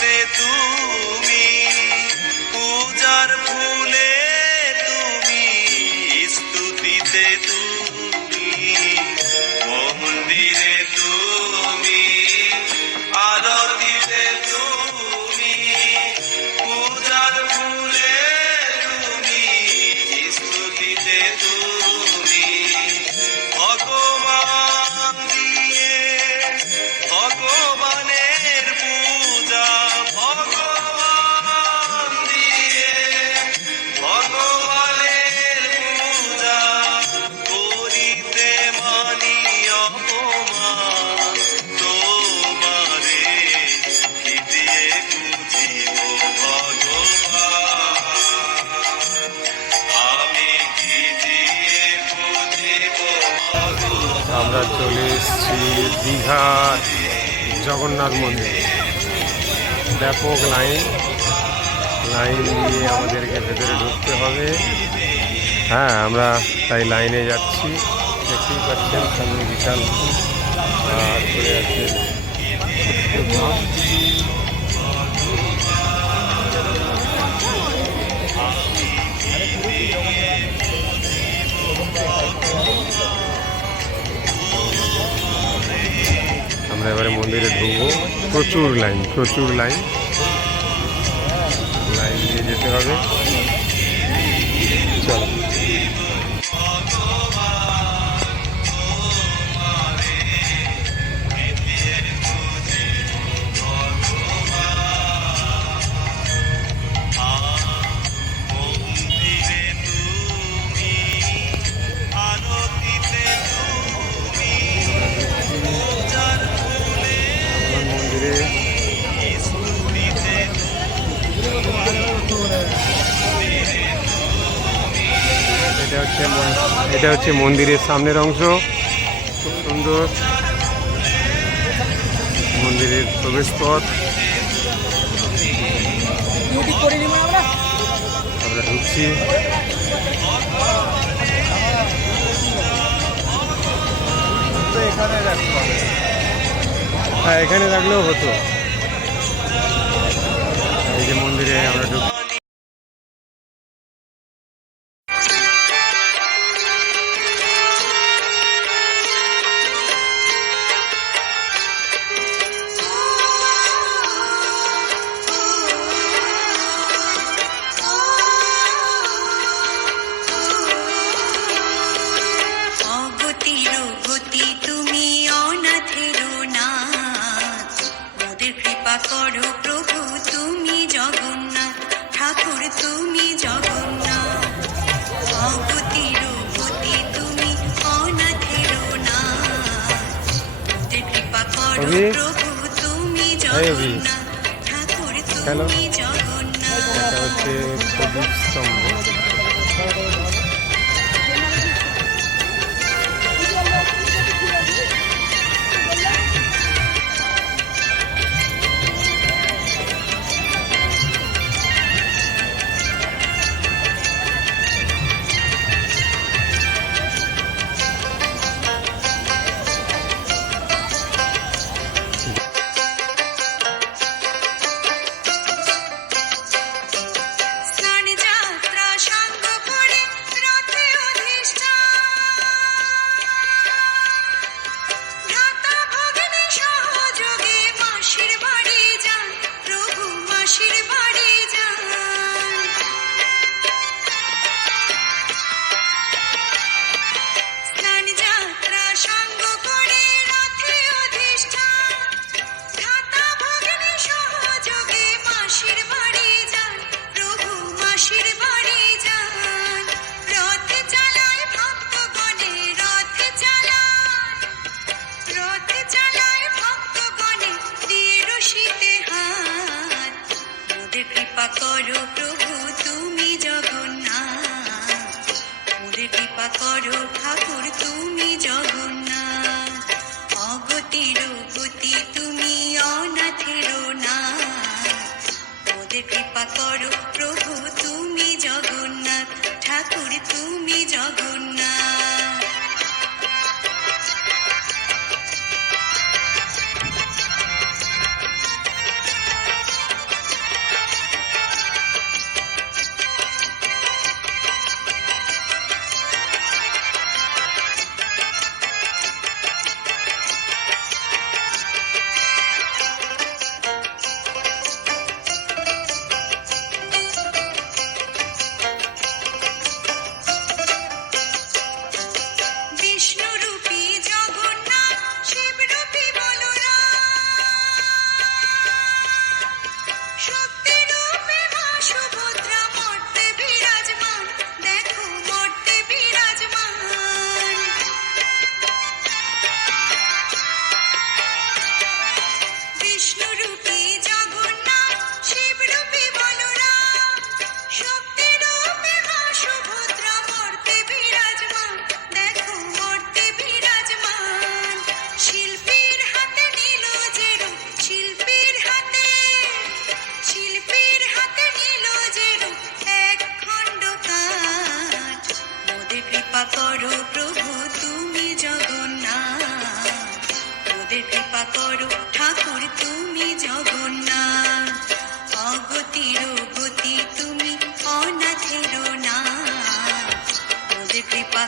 আরতিতে তুমি, পূজার ফুলে তুমি, স্তুতিতে তুমি, মন্দিরে তুমি, আরতিতে তুমি, পূজার ফুলে তুমি, স্তুতিতে তুমি, ভগবান দিয়ে ভগবানের পূজা, ভগবান দিয়ে ভগবানের পূজা করিতে মানি অপমান, তোমারে কি দিয়ে বুঝিব ভগবান, আমি কি দিয়ে বুঝিব ভগবান। আমরা চলে এসেছি দীঘার জগন্নাথ মন্দির। ব্যাপক লাইন দিয়ে আমাদেরকে ভেতরে ঢুকতে হবে। হ্যাঁ, আমরা তাই লাইনে যাচ্ছি। দেখতেই পাচ্ছেন সামনে বিশাল করে আছে। আমরা এবারে মন্দিরে ঢুকবো। প্রচুর লাইন দিয়ে যেতে হবে। চলো। এটা হচ্ছে মন্দিরের সামনের অংশ। খুব সুন্দর মন্দিরের প্রবেশ পথ। আমরা ঢুকছি। হ্যাঁ, এখানে রাখলেও হতো। এই যে মন্দিরে আমরা ঢুকছি। করো প্রভু তুমি জগন্নাথ, ঠাকুর তুমি জগন্নাথ, অগতির গতি তুমি অনাথের নাথ, কৃপা করো প্রভু তুমি জগন্নাথ, ঠাকুর তুমি জগন্নাথ। এটা হচ্ছে প্রদীপ স্তম্ভ। কৃপা করো প্রভু তুমি জগন্নাথ, মোদের কৃপা করো ঠাকুর তুমি জগন্নাথ, অগতির গতি তুমি অনাথের নাথ, মোদের কৃপা করো প্রভু তুমি জগন্নাথ, ঠাকুর তুমি জগন্নাথ।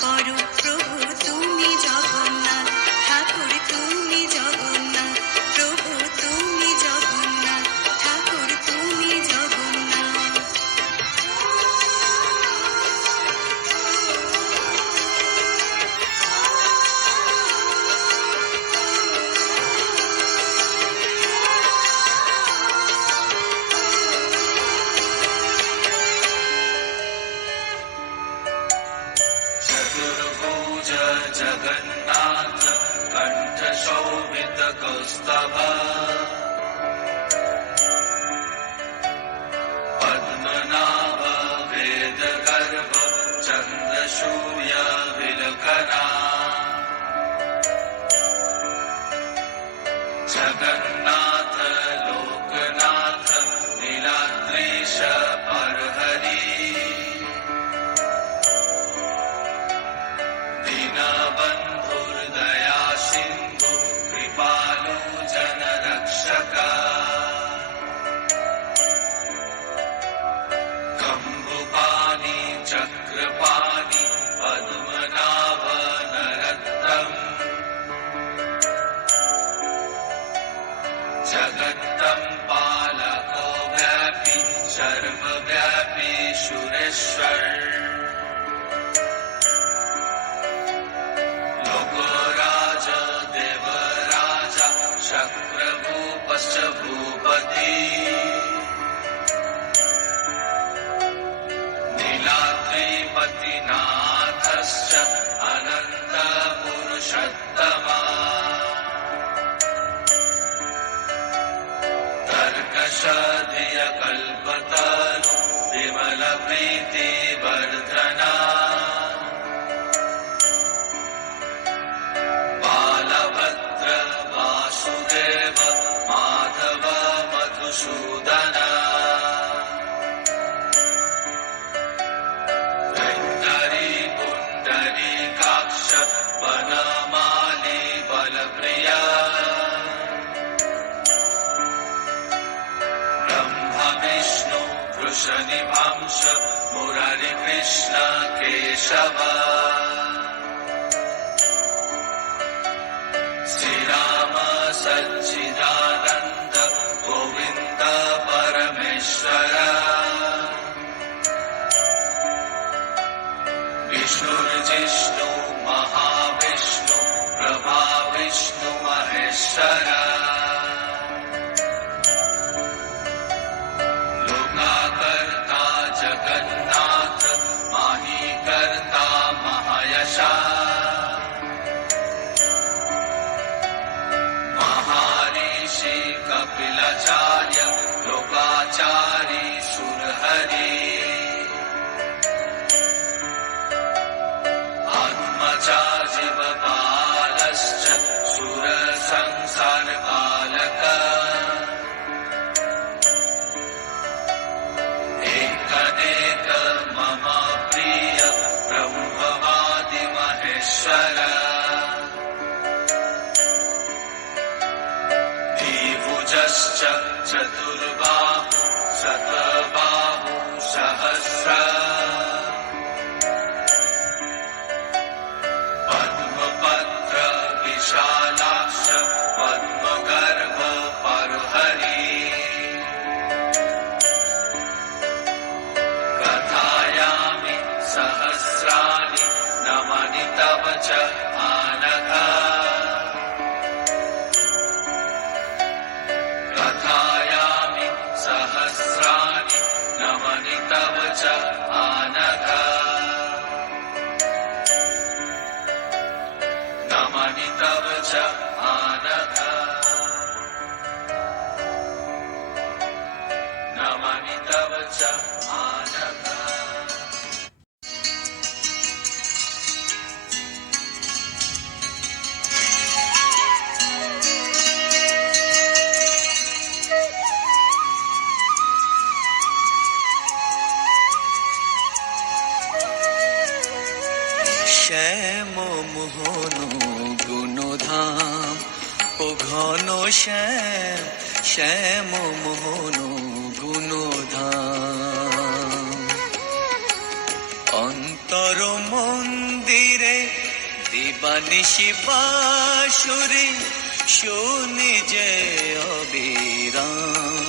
করো প্রভু তুমি জগন্নাথ, ঠাকুর তুমি জগন্নাথ, প্রভু তুমি জগন্নাথ, ঠাকুর তুমি জগন্নাথ। चतुर्भुज जगन्नाथ कण्ठशोभित कौस्तभ पद्मनाभ वेदगर्भ चन्द्रसूर्य विलकना जगन्नाथ लोकनाथ नीलाद्रीश परहरि दीनबन्धुर्दया सिन्धु कृपालु जनरक्षक कम्बुपाणि चक्रपाणि पद्मनाभ नरत्तम् जगत्तं पालको व्यापी सर्वव्यापी सुरेश्वर लोकराज देवराज शक्रभूपश्च भूपति नीलाद्रिपतिनाथश्च अनन्तपुरुषोत्तमा तर्कशधियकल्पतरु विमलप्रीतिवर्धना बालभद्र वासुदेव माधव मधुसूदना कैङ्करी पुण्डरीकाक्ष वनमाली बलप्रिया ब्रह्म विष्णु वृषनिभांश मुरारिकृष्ण केशव श्रीराम सच्चिदानन्द गोविन्द परमेश्वर विष्णुर्जिष्णु महाविष्णु प्रभाविष्णु महेश्वर लोकाकर्ता जगन्नाथ माहीकर्ता महायशा महर्षि कपिलाचार्य लोकाचारी सुरहरि आत्मजा जीवपालश्च सुरसंसारपालक एकदेक मम प्रिय ब्रह्मवादि महेश्वर द्विभुजश्च चतुर्बाहु शतबाहु सहस्र पद्मपत्र विशालाक्ष पद्मगर्भ परहरि कथायामि सहस्राणि नमनि तव च आनघ कथायामि सहस्राणि नमनि तव च आनघ नमनि तव च आनघ नमनि तव च आनघ। শ্যাম মোহন গুণধাম ও ঘন শ্যাম শ্যাম মোহন গুণধাম অন্তর মন্দির দিবানিশি বাঁশুরি শুনি যে অবিরাম,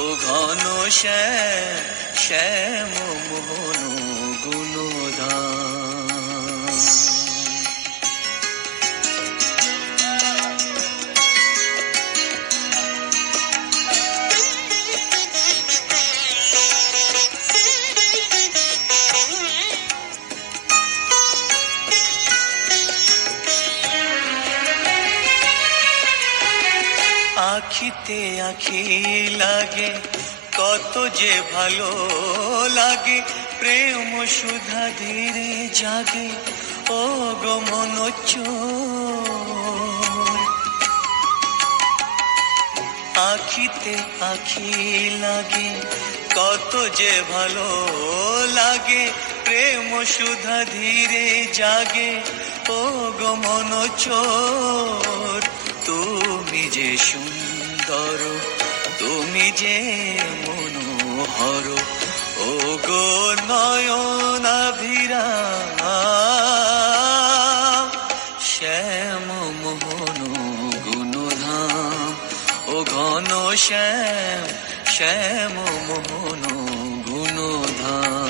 ও ঘন শ্যাম শ্যাম মোহন গুণধাম। আখিতে আখি লাগে কত যে ভালো লাগে, প্রেম সুধা ধীরে জাগে ও গো মনোচোর। আখিতে আখি লাগে কত যে ভালো লাগে, প্রেম সুধা ধীরে জাগে ও গো মনোচোর। তুমি যে সুন্দর, তুমি যে মনোহর, ও গো নয়নাভিরাম, শ্যাম মোহন গুণধাম, ও ঘন শ্যাম শ্যাম মোহন গুণধাম।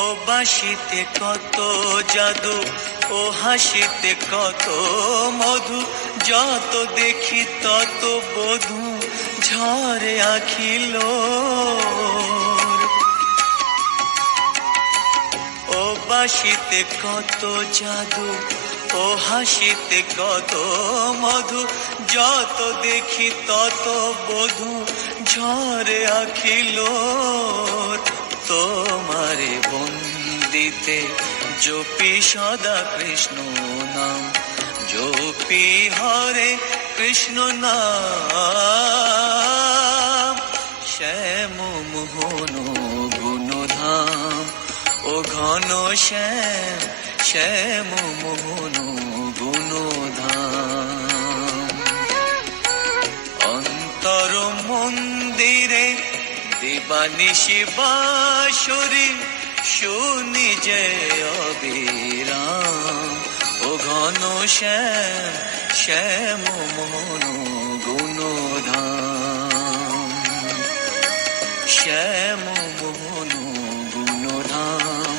ও বাঁশিতে কত জাদু, ও হাসিতে কত মধু, যত দেখি তত বধূ ঝরে আখিল। ও বাঁশিতে কত জাদু, ও হাসিতে কত মধু, যত দেখি তত বধূ ঝরে আখিল। তোমারে বন্দিতে জপি সদা কৃষ্ণ নাম, জপি হরে কৃষ্ণ নাম। শ্যাম মোহন গুণধাম, ও ঘন শ্যাম শ্যাম মোহন গুণধাম। অন্তর মন্দিরে দিবানিশি বাঁশুরি শুনি যে অবিরাম, ও ঘন শ্যাম শ্যাম মোহন গুণধাম। শ্যাম মোহন গুণধাম,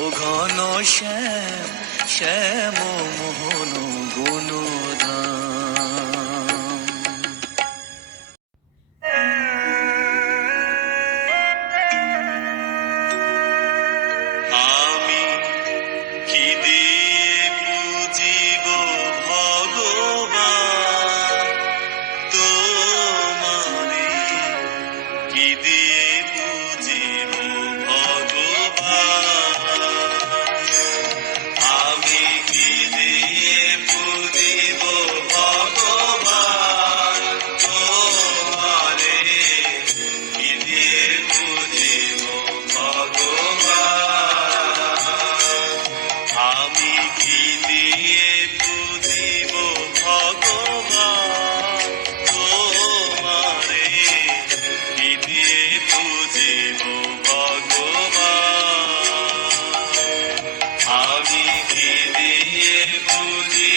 ও ঘন শ্যাম শ্যাম মোহন গুণধাম। আমি কি দিয়ে পুজিব ভগবান, তোমারে কি দিয়ে পুজিব ভগবান। আমি কি দিয়ে পুজিব ভগবান, তোমারে কি দিয়ে পুজিব ভগবান। আমি কি দিয়ে পুজিব ভগবান, তোমারে কি দিয়ে পুজিব ভগবান। আমি কি দিয়ে পুজিব